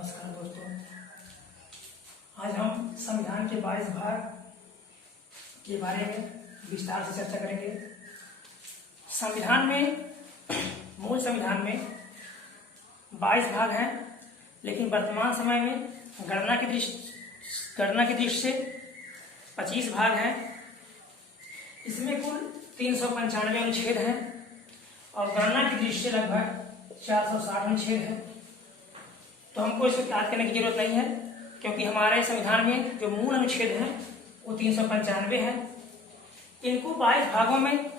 नमस्कार दोस्तों। आज हम संविधान के 22 भाग के बारे में विस्तार से चर्चा करेंगे। संविधान में मूल संविधान में 22 भाग हैं, लेकिन वर्तमान समय में गणना की दृष्टि से 25 भाग हैं। इसमें कुल 395 अनुच्छेद हैं और गणना की दृष्टि से लगभग 460 अनुच्छेद हैं। तो हमको इसको याद करने की जरूरत नहीं है, क्योंकि हमारे संविधान में जो मूल अनुच्छेद हैं वो 395 हैं। इनको 22 भागों में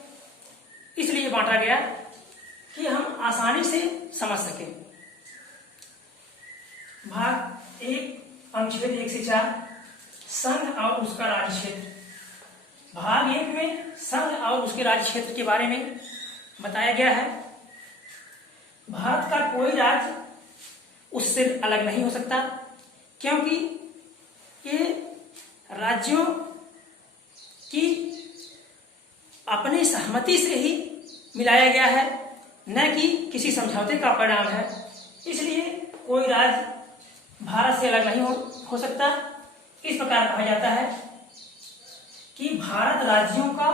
इसलिए बांटा गया कि हम आसानी से समझ सकें। भाग 1 अनुच्छेद 1 से 4 संघ और उसका राज्य क्षेत्र। भाग 1 में संघ और उसके राज्य क्षेत्र के बारे में बताया गया है। भारत का कोई राज्य उससे अलग नहीं हो सकता, क्योंकि ये राज्यों की अपनी सहमति से ही मिलाया गया है, न कि किसी समझौते का परिणाम है। इसलिए कोई राज्य भारत से अलग नहीं हो सकता। इस प्रकार कहा जाता है कि भारत राज्यों का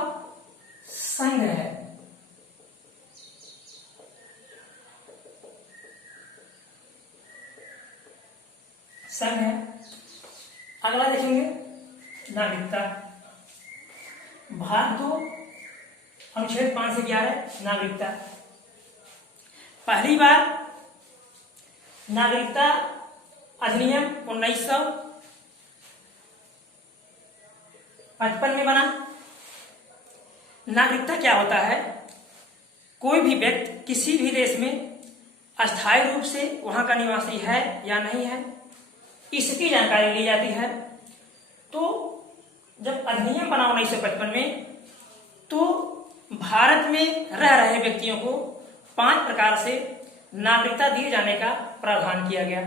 संघ है। संघ है। अगला देखेंगे नागरिकता। भाग 2 अनुच्छेद 5 से 11 नागरिकता। पहली बार नागरिकता अधिनियम 1955 में बना। नागरिकता क्या होता है? कोई भी व्यक्ति किसी भी देश में अस्थायी रूप से वहां का निवासी है या नहीं है, इसकी जानकारी ली जाती है। तो जब अधिनियम बना 1955 में, तो भारत में रह रहे व्यक्तियों को 5 प्रकार से नागरिकता दिए जाने का प्रावधान किया गया।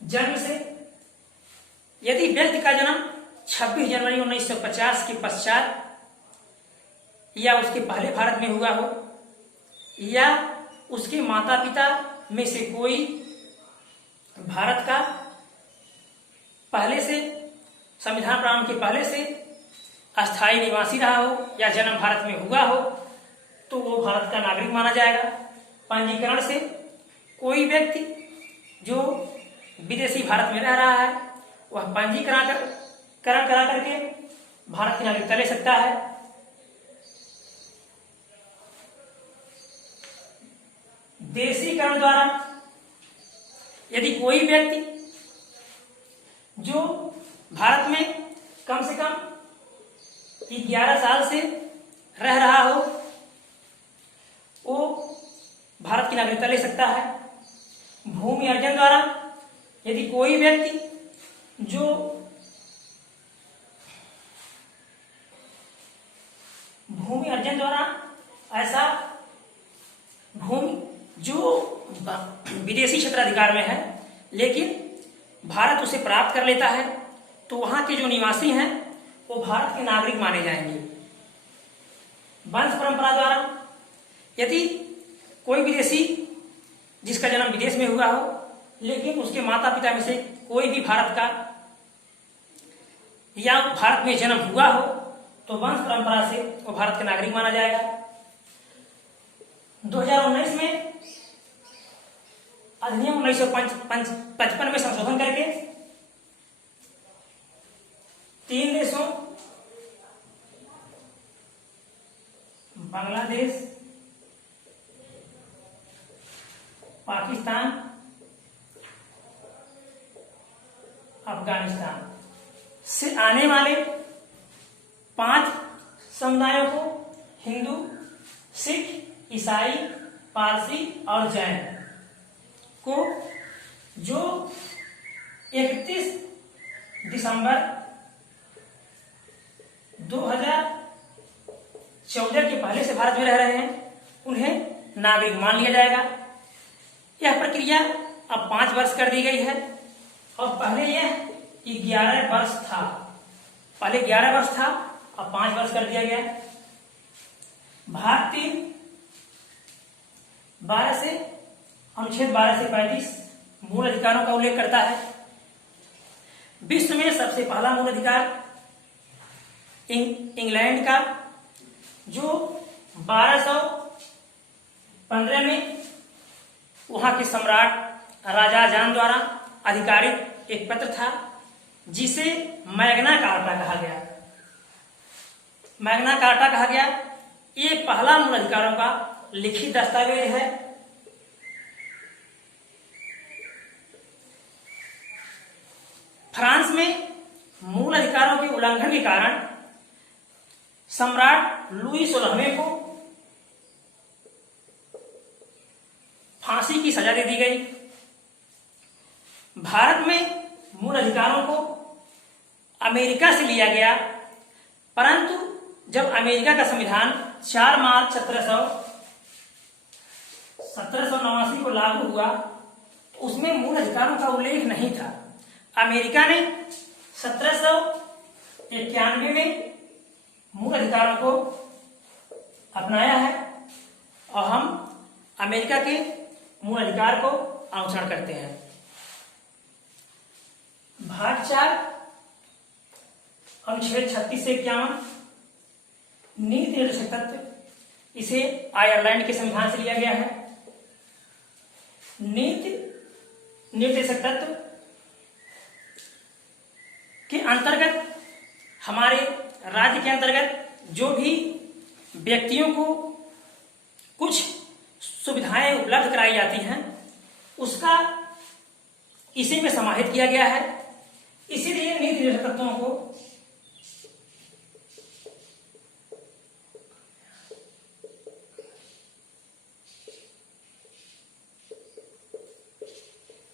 जन्म से, यदि व्यक्ति का जन्म 26 जनवरी 1950 के पश्चात या उसके पहले भारत में हुआ हो, या उसके माता पिता में से कोई भारत का पहले से, संविधान प्रारंभ के पहले से अस्थायी निवासी रहा हो, या जन्म भारत में हुआ हो, तो वो भारत का नागरिक माना जाएगा। पंजीकरण से, कोई व्यक्ति जो विदेशी भारत में रह रहा है, वह पंजीकरण करा करके भारत की नागरिकता ले सकता है। देशीकरण द्वारा, यदि कोई व्यक्ति जो भारत में कम से कम 11 साल से रह रहा हो, वो भारत की नागरिकता ले सकता है। भूमि अर्जन द्वारा, यदि कोई व्यक्ति जो भूमि अर्जन द्वारा ऐसा भूमि जो विदेशी क्षेत्राधिकार में है, लेकिन भारत उसे प्राप्त कर लेता है, तो वहां के जो निवासी हैं वो भारत के नागरिक माने जाएंगे। वंश परंपरा द्वारा, यदि कोई विदेशी जिसका जन्म विदेश में हुआ हो, लेकिन उसके माता पिता में से कोई भी भारत का या भारत में जन्म हुआ हो, तो वंश परंपरा से वो भारत का नागरिक माना जाएगा। 2019 में अधिनियम 1955 में संशोधन करके 3 देशों, बांग्लादेश, पाकिस्तान, अफगानिस्तान से आने वाले 5 समुदायों को, हिंदू, सिख, ईसाई, पारसी और जैन को, जो 31 दिसंबर 2014 के पहले से भारत में रह रहे हैं, उन्हें नागरिक मान लिया जाएगा। यह प्रक्रिया अब 5 वर्ष कर दी गई है, और पहले यह 11 वर्ष था। पहले 11 वर्ष था, अब 5 वर्ष कर दिया गया। भाग 3 12 से अनुच्छेद 12 से 35 मूल अधिकारों का उल्लेख करता है। विश्व में सबसे पहला मूल अधिकार इंग्लैंड का, जो 1215 में वहां के सम्राट राजा जान द्वारा अधिकारित एक पत्र था, जिसे मैग्ना कार्टा कहा गया। मैग्ना कार्टा कहा गया। ये पहला मूल अधिकारों का लिखित दस्तावेज है। फ्रांस में मूल अधिकारों के उल्लंघन के कारण सम्राट लुई 16वें को फांसी की सजा दे दी गई। भारत में मूल अधिकारों को अमेरिका से लिया गया, परंतु जब अमेरिका का संविधान 4 मार्च 1789 को लागू हुआ, उसमें मूल अधिकारों का उल्लेख नहीं था। अमेरिका ने 1791 में मूल अधिकारों को अपनाया है और हम अमेरिका के मूल अधिकार को अनुसरण करते हैं। भाग 4 अनुच्छेद 36 से 51 नीति निर्देशक तत्व, इसे आयरलैंड के संविधान से लिया गया है। नीति निर्देशक तत्व के अंतर्गत हमारे राज्य के अंतर्गत जो भी व्यक्तियों को कुछ सुविधाएं उपलब्ध कराई जाती हैं, उसका इसी में समाहित किया गया है। इसीलिए नीति निर्देशक तत्वों को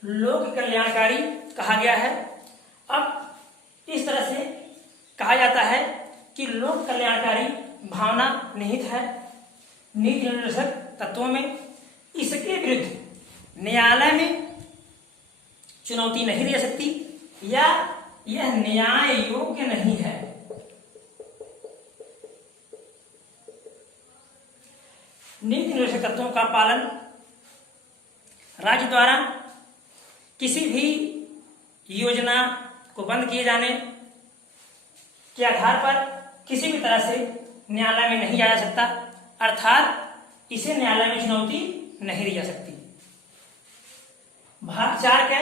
लोक कल्याणकारी कहा गया है। अब इस तरह से कहा जाता है कि लोक कल्याणकारी भावना निहित है नीति निर्देशक तत्वों में। इसके विरुद्ध न्यायालय में चुनौती नहीं दे सकती या यह न्याय योग्य नहीं है। नीति निर्देशक तत्वों का पालन राज्य द्वारा किसी भी योजना को बंद किए जाने के आधार पर किसी भी तरह से न्यायालय में नहीं जाया जा सकता, अर्थात इसे न्यायालय में चुनौती नहीं दी जा सकती। भाग 4 के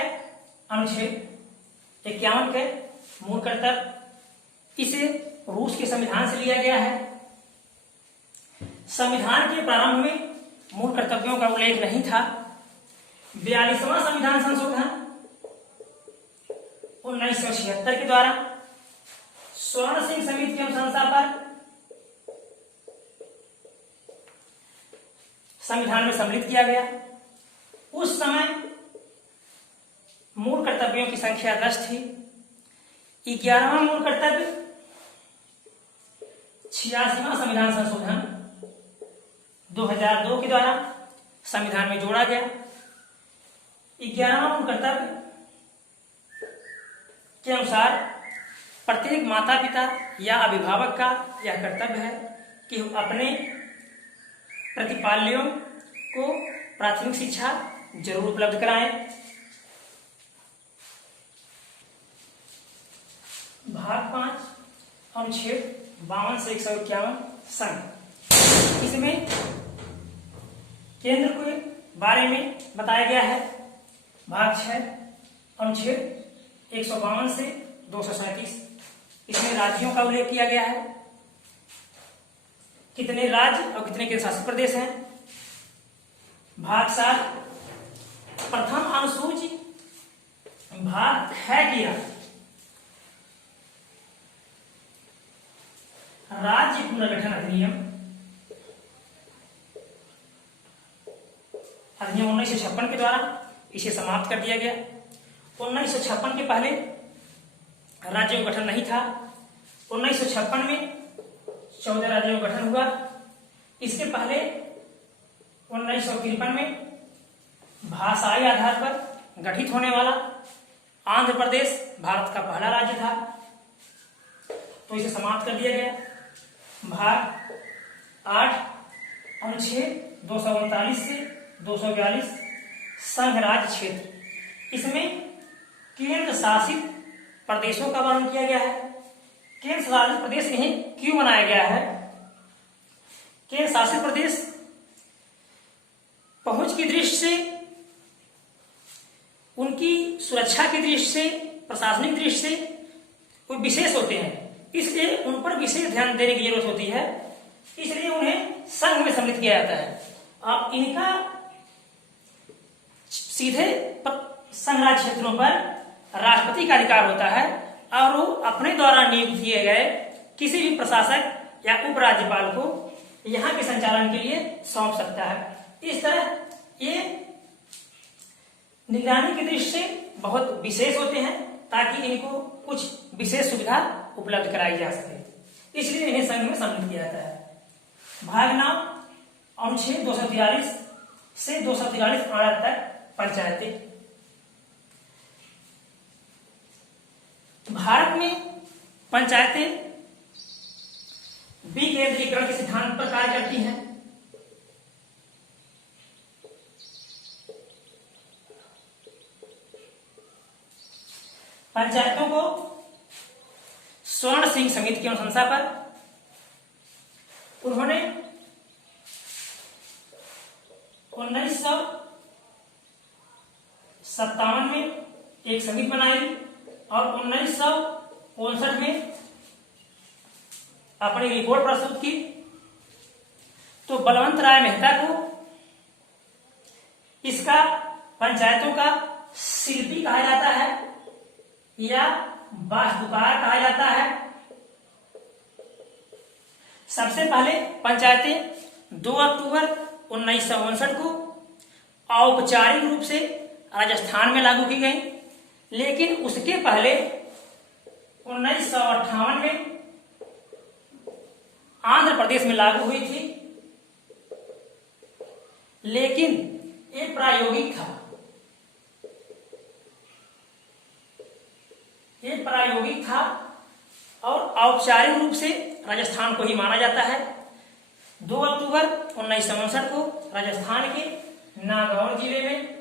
अनुच्छेद 51 के मूल कर्तव्य, इसे रूस के संविधान से लिया गया है। संविधान के प्रारंभ में मूल कर्तव्यों का उल्लेख नहीं था। 42वां संविधान संशोधन 1976 के द्वारा स्वर्ण सिंह समिति की अनुशंसा पर संविधान में सम्मिलित किया गया। उस समय मूल कर्तव्यों की संख्या 10 थी। 11वां मूल कर्तव्य 86वां संविधान संशोधन 2002 के द्वारा संविधान में जोड़ा गया। 11वां मूल कर्तव्य के अनुसार प्रत्येक माता पिता या अभिभावक का यह कर्तव्य है कि अपने प्रतिपाल्यों को प्राथमिक शिक्षा जरूर उपलब्ध कराएं। भाग 5 अनुच्छेद 52 से 151 संघ, इसमें केंद्र के बारे में बताया गया है। भाग 6 अनुच्छेद 152 से 237, इसमें राज्यों का उल्लेख किया गया है, कितने राज्य और कितने केंद्र शासित प्रदेश हैं। भाग 7 प्रथम अनुसूची भाग है किया राज्य पुनर्गठन अधिनियम 1956 के द्वारा इसे समाप्त कर दिया गया। 1956 के पहले राज्यों का गठन नहीं था। 1956 में 14 राज्यों का गठन हुआ। इसके पहले 1953 में भाषाई आधार पर गठित होने वाला आंध्र प्रदेश भारत का पहला राज्य था, तो इसे समाप्त कर दिया गया। भाग 8 अनुच्छेद 239 से 242 संघ राज्य क्षेत्र, इसमें केंद्र शासित प्रदेशों का वर्णन किया गया है। केंद्र शासित प्रदेश इन्हें क्यों बनाया गया है? केंद्र शासित प्रदेश पहुंच की दृष्टि से, उनकी सुरक्षा की दृष्टि से, प्रशासनिक दृष्टि से वो विशेष होते हैं, इसलिए उन पर विशेष ध्यान देने की जरूरत होती है, इसलिए उन्हें संघ में सम्मिलित किया जाता है। अब इनका सीधे संघ राज्य क्षेत्रों पर राष्ट्रपति का अधिकार होता है और वो अपने द्वारा नियुक्त किए गए किसी भी प्रशासक या उपराज्यपाल को यहाँ के संचालन के लिए सौंप सकता है। इस तरह ये निगरानी की दृष्टि से बहुत विशेष होते हैं ताकि इनको कुछ विशेष सुविधा उपलब्ध कराई जा सके, इसलिए इन्हें संघ में सम्मिलित किया जाता है। भाग नाम अनुच्छेद 243 से 243 तक पंचायतें। भारत में पंचायतें विकेंद्रीकरण के सिद्धांत पर कार्य करती हैं। पंचायतों को स्वर्ण सिंह समिति की अनुशंसा पर उन्होंने 1957 में एक समिति बनाई और 1959 में अपनी रिपोर्ट प्रस्तुत की। तो बलवंत राय मेहता को इसका पंचायतों का शिल्पी कहा जाता है या वास्तुकार कहा जाता है। सबसे पहले पंचायतें 2 अक्टूबर 1959 को औपचारिक रूप से राजस्थान में लागू की गई, लेकिन उसके पहले 1958 में आंध्र प्रदेश में लागू हुई थी, लेकिन ये प्रायोगिक था। ये प्रायोगिक था और औपचारिक रूप से राजस्थान को ही माना जाता है। 2 अक्टूबर 1959 को राजस्थान के नागौर जिले में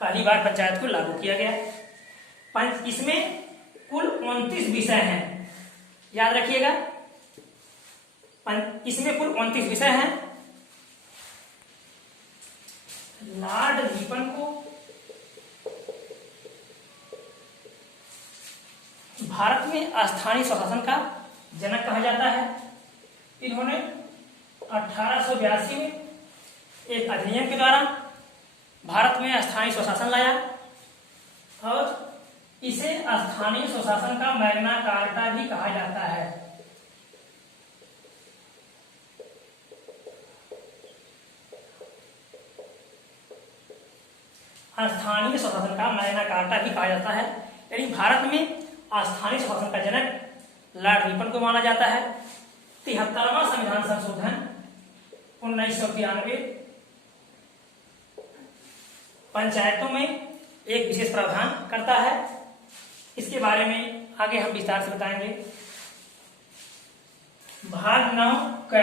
पहली बार पंचायत को लागू किया गया। इसमें कुल 29 विषय हैं, याद रखिएगा। इसमें कुल 29 विषय हैं। लॉर्ड रिपन को भारत में स्थानीय स्वशासन का जनक कहा जाता है। इन्होंने 1882 में एक अधिनियम के द्वारा भारत में स्थानीय स्वशासन लाया और इसे स्थानीय स्वशासन का मैग्ना कार्टा भी कहा जाता है। स्थानीय स्वशासन का मैग्ना कार्टा भी कहा जाता है, यानी भारत में स्थानीय स्वशासन का जनक लॉर्ड रिपन को माना जाता है। 73वां संविधान संशोधन 1993 पंचायतों में एक विशेष प्रावधान करता है। इसके बारे में आगे हम विस्तार से बताएंगे। भाग 9 क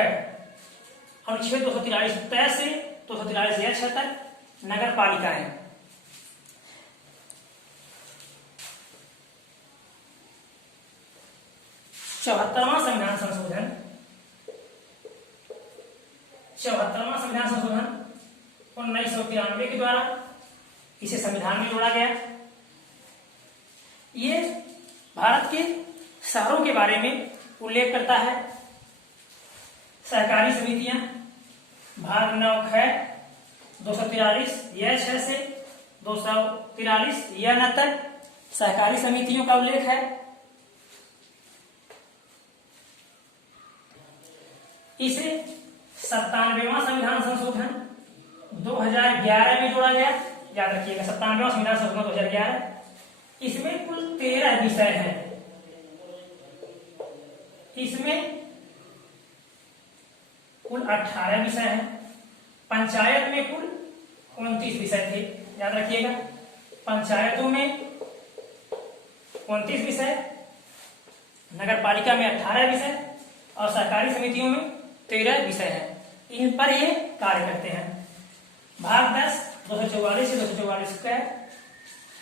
अनुच्छेद 243 तय से 243 तक नगर पालिकाएं। चौहत्तरवां संविधान संशोधन 1993 के द्वारा इसे संविधान में जोड़ा गया। ये भारत के शहरों के बारे में उल्लेख करता है। सहकारी समितियां भाग 9 ख 243 यह 6 से 243 यह न तक सहकारी समितियों का उल्लेख है। इसे 97वां संविधान संशोधन 2011 में जोड़ा गया। याद रखिएगा, 97वां संविधान संशोधन 2011। इसमें कुल 13 विषय हैं। इसमें कुल 18 विषय हैं। पंचायत में कुल 29 विषय थे, याद रखिएगा। पंचायतों में 29 विषय, नगर पालिका में 18 विषय और सहकारी समितियों में 13 विषय हैं। इन पर ये कार्य करते हैं। भाग 10 244 से 244 344 का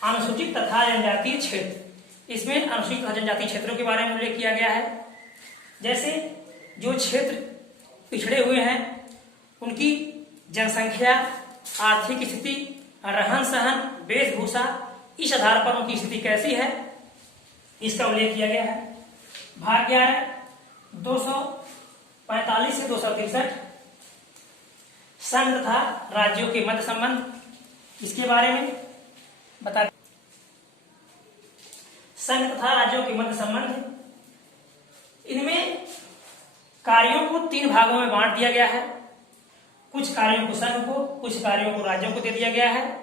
अनुसूचित तथा जनजातीय क्षेत्र। इसमें अनुसूचित तथा जनजातीय क्षेत्रों के बारे में उल्लेख किया गया है। जैसे जो क्षेत्र पिछड़े हुए हैं उनकी जनसंख्या, आर्थिक स्थिति, रहन सहन, वेशभूषा, इस आधार पर उनकी स्थिति कैसी है, इसका उल्लेख किया गया है। भाग 11 245 से 263 संघ तथा राज्यों के मध्य संबंध, इसके बारे में बता। संघ तथा राज्यों के मध्य संबंध, इनमें कार्यों को 3 भागों में बांट दिया गया है। कुछ कार्यों को संघ को, कुछ कार्यों को राज्यों को दे दिया गया है।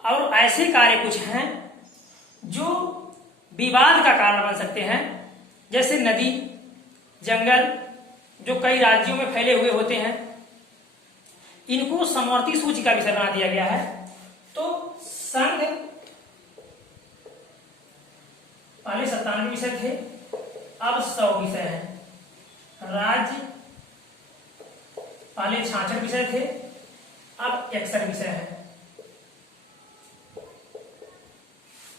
और ऐसे कार्य कुछ हैं जो विवाद का कारण बन सकते हैं, जैसे नदी, जंगल, जो कई राज्यों में फैले हुए होते हैं, इनको समवर्ती सूची का विषय बना दिया गया है। तो संघ पहले 97 विषय थे, अब 100 विषय हैं। राज्य पहले 66 विषय थे, अब 61 विषय हैं।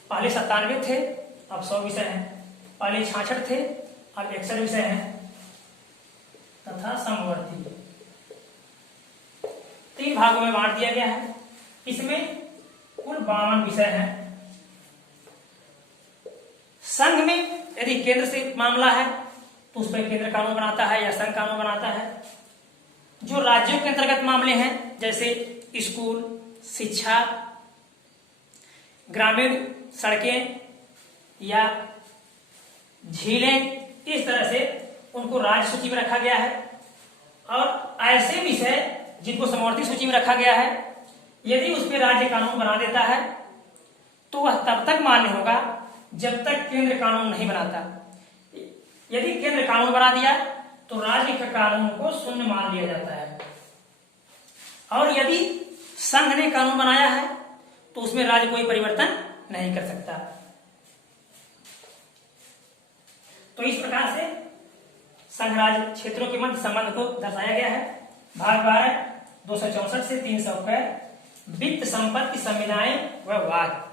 पहले 97 थे, अब 100 विषय हैं। पहले 66 थे, अब 61 विषय हैं तथा समवर्ती 3 भागों में बांट दिया गया है। इसमें कुल 52 विषय हैं। संघ में यदि केंद्र से मामला है तो उस पर केंद्र कानून बनाता है या संघ कानून बनाता है। जो राज्यों के अंतर्गत मामले हैं, जैसे स्कूल, शिक्षा, ग्रामीण सड़कें या झीलें, इस तरह से उनको राज्य सूची में रखा गया है। और ऐसे विषय जिनको समवर्ती सूची में रखा गया है, यदि उस पर राज्य कानून बना देता है तो वह तब तक मान्य होगा जब तक केंद्र कानून नहीं बनाता। यदि केंद्र कानून बना दिया तो राज्य के कानून को शून्य मान लिया जाता है। और यदि संघ ने कानून बनाया है तो उसमें राज्य कोई परिवर्तन नहीं कर सकता। तो इस प्रकार से संघ राज्य क्षेत्रों के मध्य संबंध को दर्शाया गया है। भाग 12 264 से 300 का वित्त, संपत्ति, संविदाएं व वाद।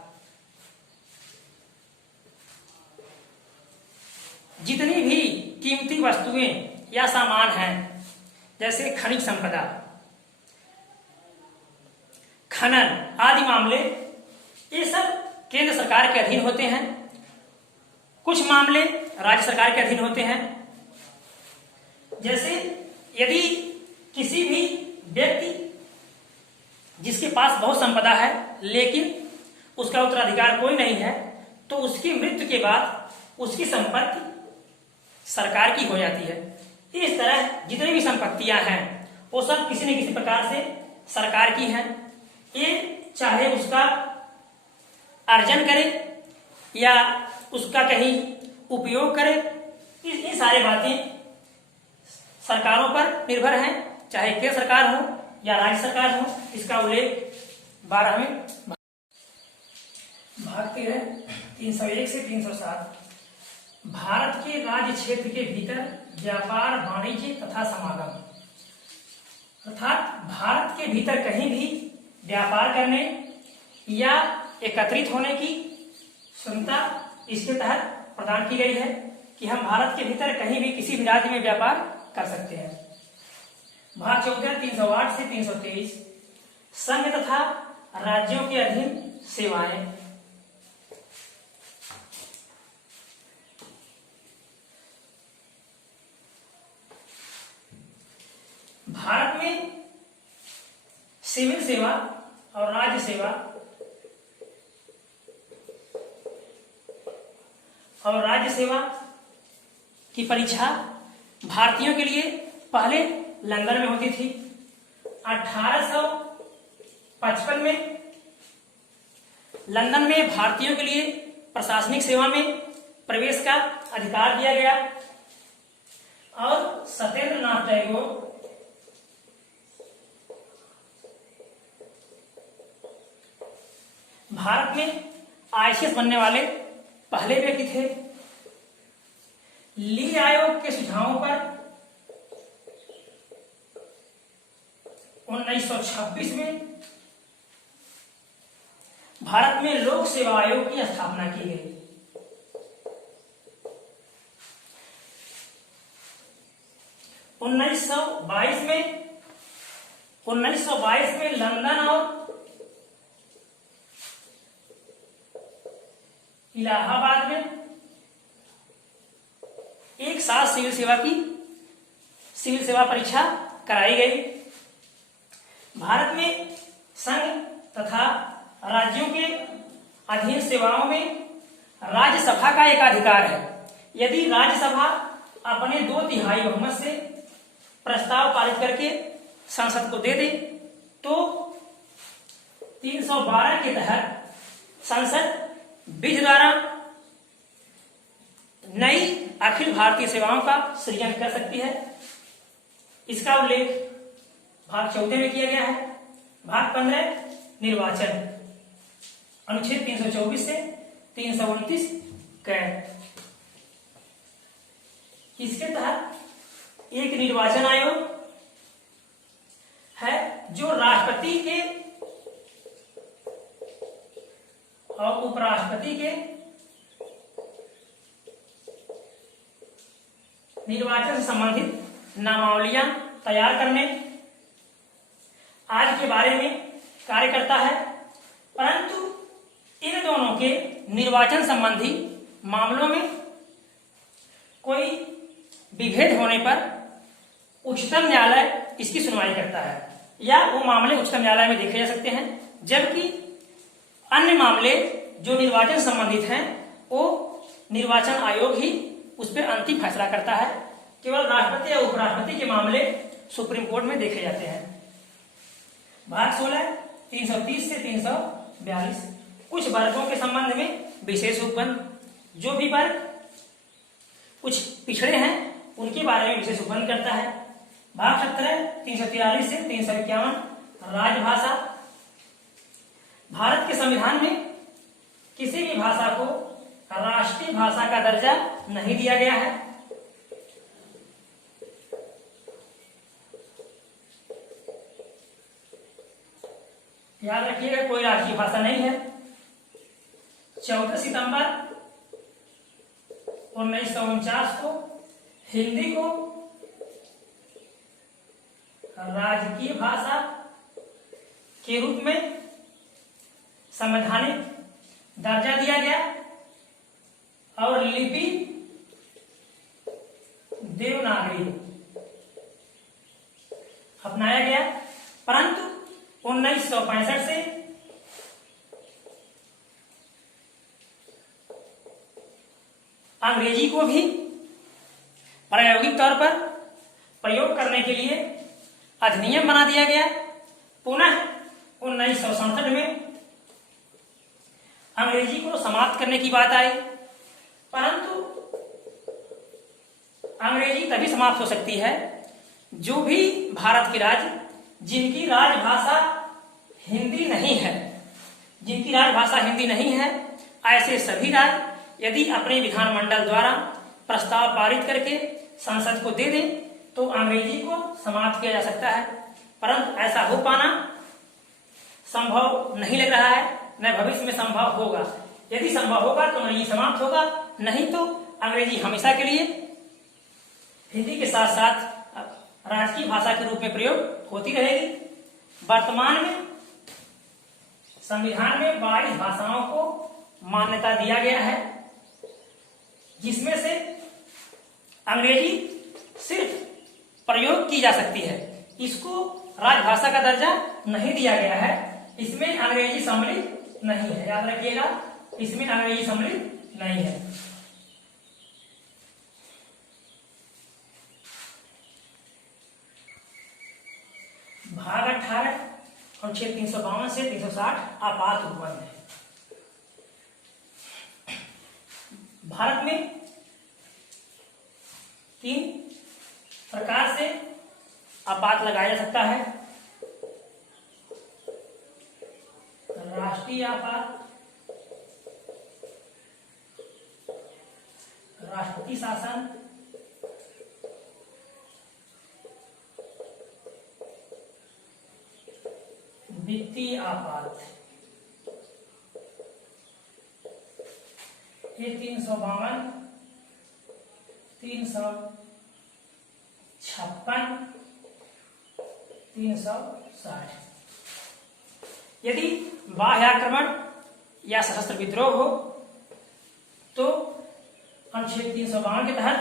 जितनी भी कीमती वस्तुएं या सामान हैं, जैसे खनिज संपदा, खनन आदि मामले, ये सब केंद्र सरकार के अधीन होते हैं। कुछ मामले राज्य सरकार के अधीन होते हैं। जैसे यदि किसी भी व्यक्ति जिसके पास बहुत संपदा है लेकिन उसका उत्तराधिकार कोई नहीं है, तो उसकी मृत्यु के बाद उसकी संपत्ति सरकार की हो जाती है। इस तरह जितनी भी संपत्तियां हैं वो सब किसी न किसी प्रकार से सरकार की हैं। ये चाहे उसका अर्जन करे या उसका कहीं उपयोग करे, ये सारी बातें सरकारों पर निर्भर हैं, चाहे केंद्र सरकार हो या राज्य सरकार हो। इसका उल्लेख 12वें भाग 13 301 से 307। भारत के राज्य क्षेत्र के भीतर व्यापार, वाणिज्य तथा समागम, अर्थात भारत के भीतर कहीं भी व्यापार करने या एकत्रित होने की क्षमता इसके तहत प्रदान की गई है कि हम भारत के भीतर कहीं भी किसी भी राज्य में व्यापार कर सकते हैं। भाग 14 308 से 323 संघ तथा राज्यों के अधीन सेवाएं। भारत में सिविल सेवा और राज्य सेवा की परीक्षा भारतीयों के लिए पहले लंदन में होती थी। 1855 में लंदन में भारतीयों के लिए प्रशासनिक सेवा में प्रवेश का अधिकार दिया गया और सत्येंद्र नाथ टैगोर भारत में आईसीएस बनने वाले पहले व्यक्ति थे। ली आयोग के सुझावों पर 1926 में भारत में लोक सेवा आयोग की स्थापना की गई। 1922 में लंदन और इलाहाबाद में एक साथ सिविल सेवा परीक्षा कराई गई। भारत में संघ तथा राज्यों के अधीन सेवाओं में राज्यसभा का एकाधिकार है। यदि राज्यसभा अपने 2/3 बहुमत से प्रस्ताव पारित करके संसद को दे दे तो 312 के तहत संसद विधि द्वारा नई अखिल भारतीय सेवाओं का सृजन कर सकती है। इसका उल्लेख भाग 14 में किया गया है। भाग 15 निर्वाचन, अनुच्छेद 324 से 329 कैद। इसके तहत एक निर्वाचन आयोग है जो राष्ट्रपति के और उपराष्ट्रपति के निर्वाचन से संबंधित नामावलियां तैयार करने आदि के बारे में कार्य करता है, परंतु इन दोनों के निर्वाचन संबंधी मामलों में कोई विभेद होने पर उच्चतम न्यायालय इसकी सुनवाई करता है या वो मामले उच्चतम न्यायालय में देखे जा सकते हैं, जबकि अन्य मामले जो निर्वाचन संबंधित हैं वो निर्वाचन आयोग ही उस पर अंतिम फैसला करता है। केवल राष्ट्रपति या उपराष्ट्रपति के मामले सुप्रीम कोर्ट में देखे जाते हैं। भाग 16 330 से 342 कुछ वर्गों के संबंध में विशेष उपबंध। जो भी वर्ग कुछ पिछड़े हैं उनके बारे में विशेष उपबंध करता है। भाग 17 343 से 351 राजभाषा। भारत के संविधान में किसी भी भाषा को राष्ट्रीय भाषा का दर्जा नहीं दिया गया है। याद रखिएगा, कोई राष्ट्रीय भाषा नहीं है। 14 सितंबर 1949 को हिंदी को राजकीय भाषा के रूप में संवैधानिक दर्जा दिया गया और लिपि देवनागरी अपनाया गया, परंतु 1965 से अंग्रेजी को भी प्रायोगिक तौर पर प्रयोग करने के लिए अधिनियम बना दिया गया। पुनः 1967 में अंग्रेजी को समाप्त करने की बात आई, परंतु अंग्रेजी तभी समाप्त हो सकती है जो भी भारत के राज्य जिनकी राजभाषा हिंदी नहीं है, ऐसे सभी राज्य यदि अपने विधानमंडल द्वारा प्रस्ताव पारित करके संसद को दे दें तो अंग्रेजी को समाप्त किया जा सकता है, परंतु ऐसा हो पाना संभव नहीं लग रहा है, न भविष्य में संभव होगा। यदि संभव होगा तो अंग्रेजी समाप्त होगा, नहीं तो अंग्रेजी हमेशा के लिए हिंदी के साथ साथ राजकीय भाषा के रूप में प्रयोग होती रहेगी। वर्तमान में संविधान में 22 भाषाओं को मान्यता दिया गया है, जिसमें से अंग्रेजी सिर्फ प्रयोग की जा सकती है, इसको राजभाषा का दर्जा नहीं दिया गया है। इसमें अंग्रेजी सम्मिलित नहीं है, याद रखिएगा, इसमें अंग्रेजी सम्मिलित नहीं है। भाग 18 अनुच्छेद 352 से 360 आपात उपबंध है। भारत में 3 प्रकार से आपात लगाया जा सकता है। राष्ट्रीय आपात, राष्ट्रपति शासन, वित्तीय आपात। ये 352, 356, 360। यदि बाह्य आक्रमण या सशस्त्र विद्रोह हो तो अनुच्छेद 352 के तहत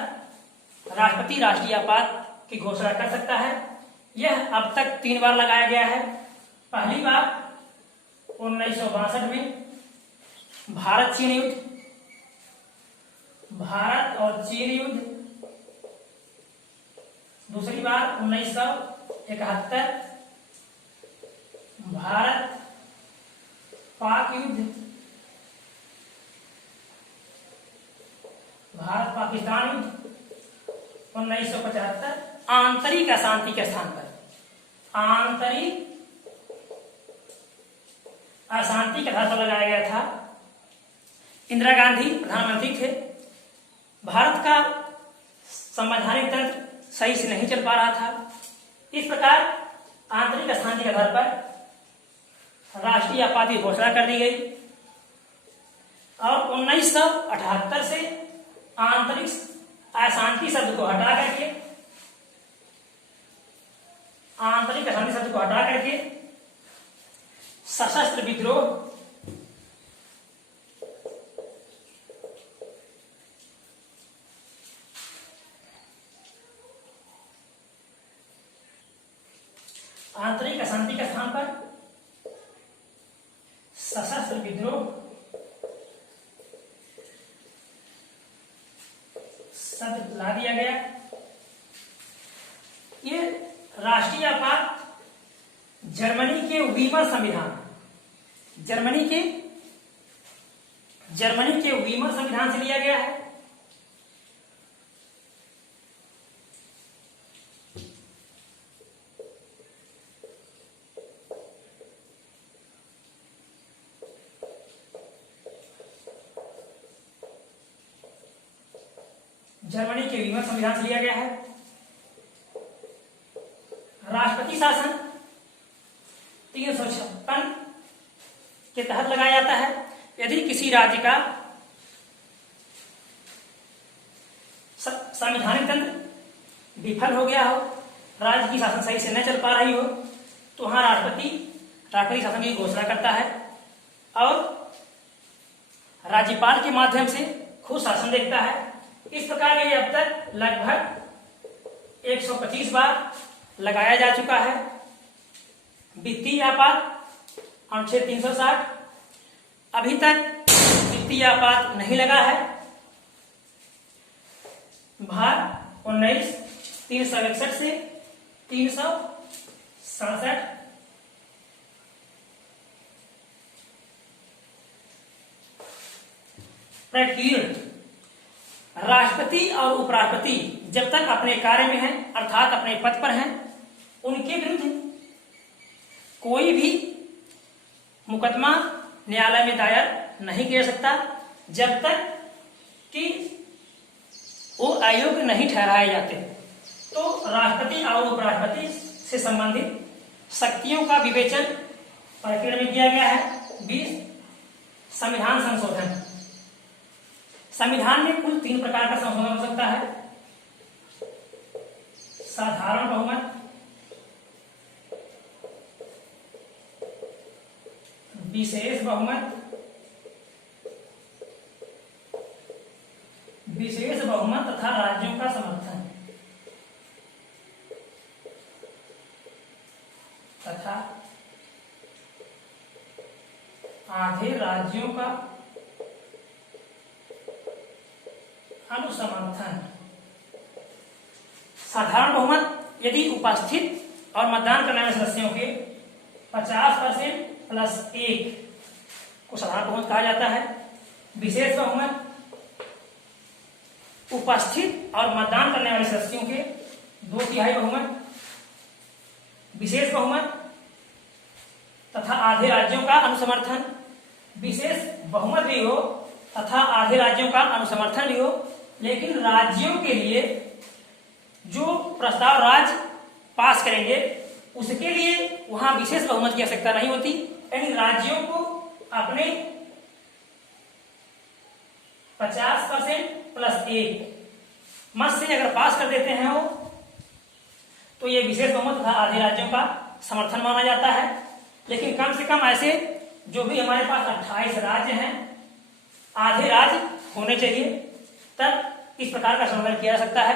राष्ट्रपति राष्ट्रीय आपात की घोषणा कर सकता है। यह अब तक 3 बार लगाया गया है। पहली बार 1962 में भारत चीन युद्ध, भारत और चीन युद्ध। दूसरी बार 1971 भारत पाक युद्ध, भारत पाकिस्तान युद्ध। 1975 आंतरिक अशांति के स्थान पर, आंतरिक अशांति के आधार पर लगाया गया था। इंदिरा गांधी प्रधानमंत्री थे। भारत का संवैधानिक तंत्र सही से नहीं चल पा रहा था। इस प्रकार आंतरिक अशांति के आधार पर राष्ट्रीय आपात की घोषणा कर दी गई और 1978 से आंतरिक अशांति शब्द को हटा करके, आंतरिक अशांति शब्द को हटा करके सशस्त्र विद्रोह, आंतरिक अशांति के स्थान पर सशस्त्र विद्रोह शब्द ला दिया गया। ये राष्ट्रीय आपात जर्मनी के वीमर संविधान, जर्मनी के वीमर संविधान से लिया गया है। जर्मनी के वीमर संविधान से लिया गया है। राष्ट्रपति शासन 356 के तहत लगाया जाता है। यदि किसी राज्य का संवैधानिक तंत्र विफल हो गया हो, राज्य की शासन सही से न चल पा रही हो, तो वहां राष्ट्रपति शासन की घोषणा करता है और राज्यपाल के माध्यम से खुद शासन देखता है। इस प्रकार ये अब तक लगभग 125 बार लगाया जा चुका है। वित्तीय आपात अनुच्छेद 360, अभी तक वित्तीय आपात नहीं लगा है। भाग 19 361 से 367। प्रकीर्ण राष्ट्रपति और उपराष्ट्रपति जब तक अपने कार्य में हैं, अर्थात अपने पद पर हैं, उनके विरुद्ध कोई भी मुकदमा न्यायालय में दायर नहीं किया सकता जब तक कि वो अयोग्य नहीं ठहराए जाते। तो राष्ट्रपति और उपराष्ट्रपति से संबंधित शक्तियों का विवेचन प्रकीर्ण में किया गया है। 20 संविधान संशोधन। संविधान में कुल 3 प्रकार का संशोधन हो सकता है। साधारण बहुमत, विशेष बहुमत, तथा राज्यों का समर्थन, तथा आधे राज्यों का अनुसमर्थन। साधारण बहुमत यदि उपस्थित और मतदान करने वाले सदस्यों के 50% प्लस 1 को साधारण बहुमत कहा जाता है। विशेष बहुमत उपस्थित और मतदान करने वाले सदस्यों के 2/3 बहुमत। विशेष बहुमत तथा आधे राज्यों का अनुसमर्थन। विशेष बहुमत भी हो तथा आधे राज्यों का अनुसमर्थन भी हो, लेकिन राज्यों के लिए जो प्रस्ताव राज्य पास करेंगे उसके लिए वहां विशेष बहुमत की आवश्यकता नहीं होती। यानी राज्यों को अपने 50% प्लस 1 मत से अगर पास कर देते हैं वो, तो ये विशेष बहुमत तथा आधे राज्यों का समर्थन माना जाता है। लेकिन कम से कम ऐसे जो भी हमारे पास 28 राज्य हैं, आधे राज्य होने चाहिए, तब इस प्रकार का संशोधन किया जा सकता है।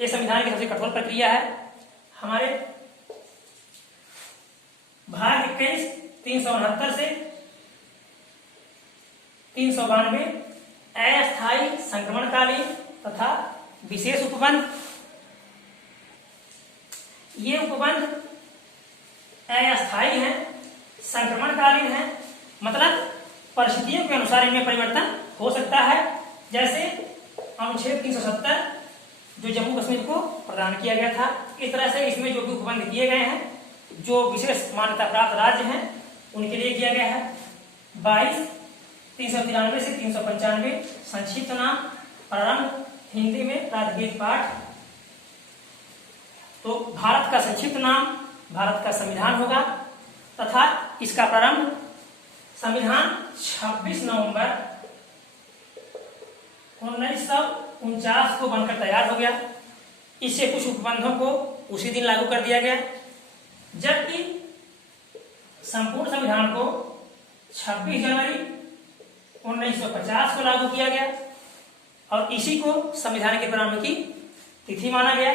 ये संविधान की सबसे कठोर प्रक्रिया है। हमारे भाग 21 369 से 392 अस्थायी संक्रमणकालीन तथा विशेष उपबंध। ये उपबंध अस्थायी है, संक्रमणकालीन है, मतलब परिस्थितियों के अनुसार इनमें परिवर्तन हो सकता है। जैसे अनुच्छेद 370 जो जम्मू कश्मीर को प्रदान किया गया था, इस तरह से इसमें जो भी उपबंध किए गए हैं, जो विशेष मान्यता प्राप्त राज्य हैं, उनके लिए किया गया है। 22 393 से 395 संक्षिप्त नाम, प्रारंभ हिंदी में प्राधिकृत पाठ। तो भारत का संक्षिप्त नाम भारत का संविधान होगा तथा इसका प्रारंभ संविधान 26 नवंबर 1949 को बनकर तैयार हो गया। इससे कुछ उपबंधों को उसी दिन लागू कर दिया गया, जबकि संपूर्ण संविधान को 26 जनवरी 1950 को लागू किया गया और इसी को संविधान के प्रारंभ की तिथि माना गया।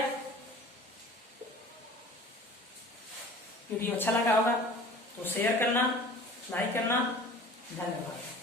वीडियो अच्छा लगा होगा तो शेयर करना, लाइक करना। धन्यवाद।